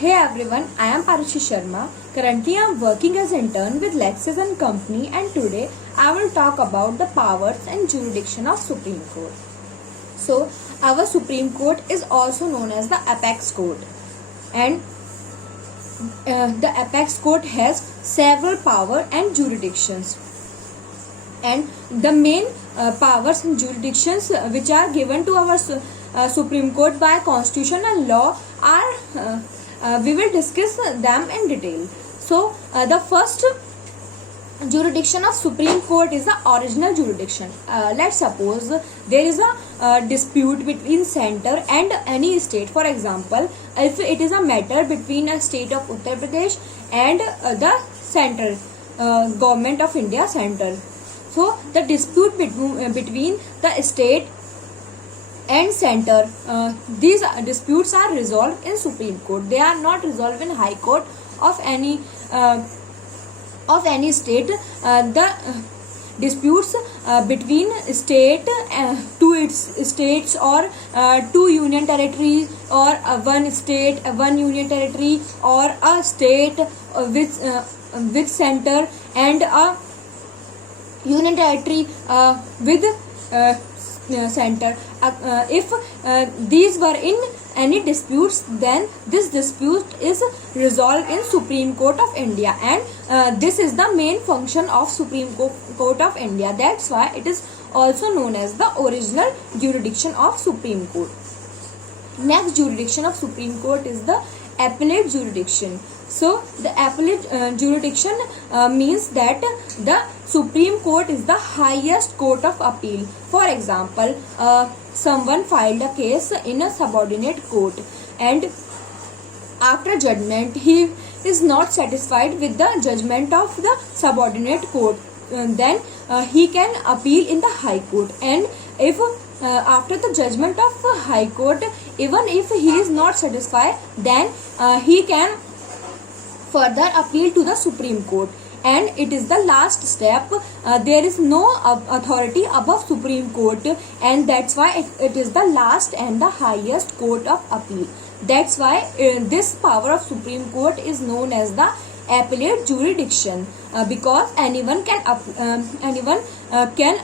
Hey everyone, I am Parushi Sharma. Currently I am working as intern with Lexis and Company, and today I will talk about the powers and jurisdiction of Supreme Court. So our Supreme Court is also known as the Apex Court, and the Apex Court has several power and jurisdictions. And the main powers and jurisdictions which are given to our Supreme Court by Constitution and law are we will discuss them in detail. So the first jurisdiction of Supreme Court is the original jurisdiction. Let's suppose there is a dispute between center and any state. For example, if it is a matter between a state of Uttar Pradesh and the central government of India center. So the dispute between the state and center, these disputes are resolved in Supreme Court. They are not resolved in High Court of any state. The disputes between state two its states or two union territories, or one state, one union territory, or a state with center and a union territory with center. If these were in any disputes, then this dispute is resolved in Supreme Court of India, and this is the main function of Supreme Court of India. That's why it is also known as the original jurisdiction of Supreme Court. Next jurisdiction of Supreme Court is the appellate jurisdiction. So the appellate jurisdiction means that the Supreme Court is the highest court of appeal. For example, someone filed a case in a subordinate court, and after judgment he is not satisfied with the judgment of the subordinate court, then he can appeal in the High Court. And if after the judgment of the High Court, even if he is not satisfied, then he can further appeal to the Supreme Court, and it is the last step. There is no authority above Supreme Court, and that's why it is the last and the highest court of appeal. That's why this power of Supreme Court is known as the appellate jurisdiction, because anyone can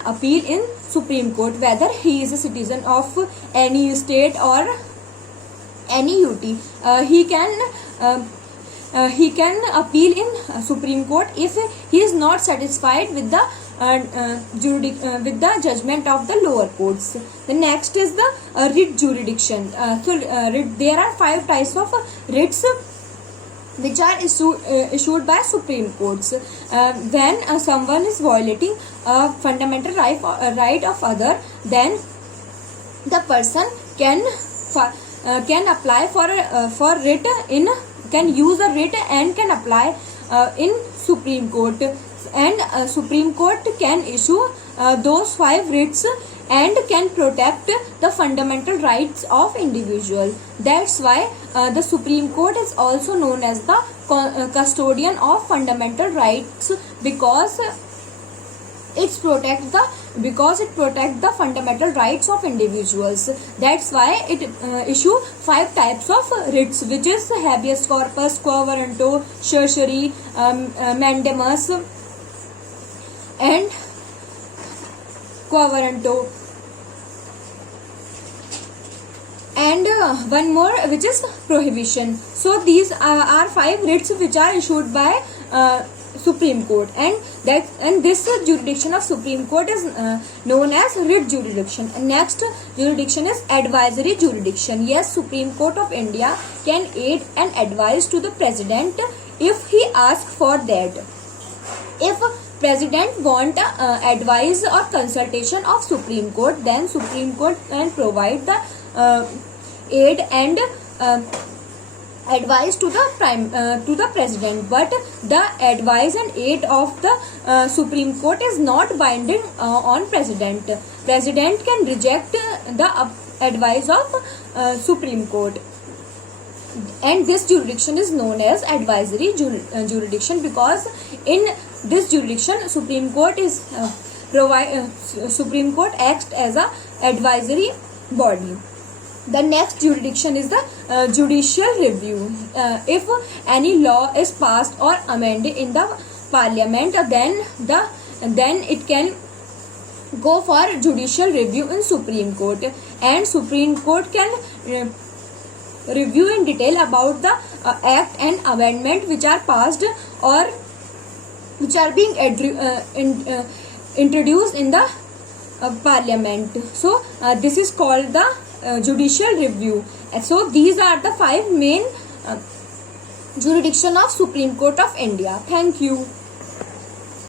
appeal in Supreme Court, whether he is a citizen of any state or any UT. He can appeal in Supreme Court if he is not satisfied with the judgment of the lower courts. The next is the writ jurisdiction. There are 5 types of writs which are issued by Supreme Courts. When someone is violating a fundamental right of other, then the person can apply for writ can use a writ and can apply in Supreme Court, and Supreme Court can issue those 5 writs and can protect the fundamental rights of individual. That's why the Supreme Court is also known as the custodian of fundamental rights, because it protects the fundamental rights of individuals. That's why it issue 5 types of writs, which is habeas corpus, quo warranto, certiorari, mandamus, and quo warranto, and one more, which is prohibition. So these are 5 writs which are issued by Supreme Court, and this jurisdiction of Supreme Court is known as writ jurisdiction. Next jurisdiction is advisory jurisdiction. Yes, Supreme Court of India can aid and advise to the President if he asks for that. If President want advice or consultation of Supreme Court, then Supreme Court can provide the aid and advice to the President, but the advice and aid of the Supreme Court is not binding on President. President can reject the advice of Supreme Court, and this jurisdiction is known as advisory jurisdiction, because in this jurisdiction Supreme Court acts as a advisory body. The next jurisdiction is the judicial review. If any law is passed or amended in the parliament, then it can go for judicial review in Supreme Court, and Supreme Court can review in detail about the act and amendment which are passed or which are being introduced in the parliament. So this is called the judicial review. So these are the 5 main jurisdiction of Supreme Court of India. Thank you.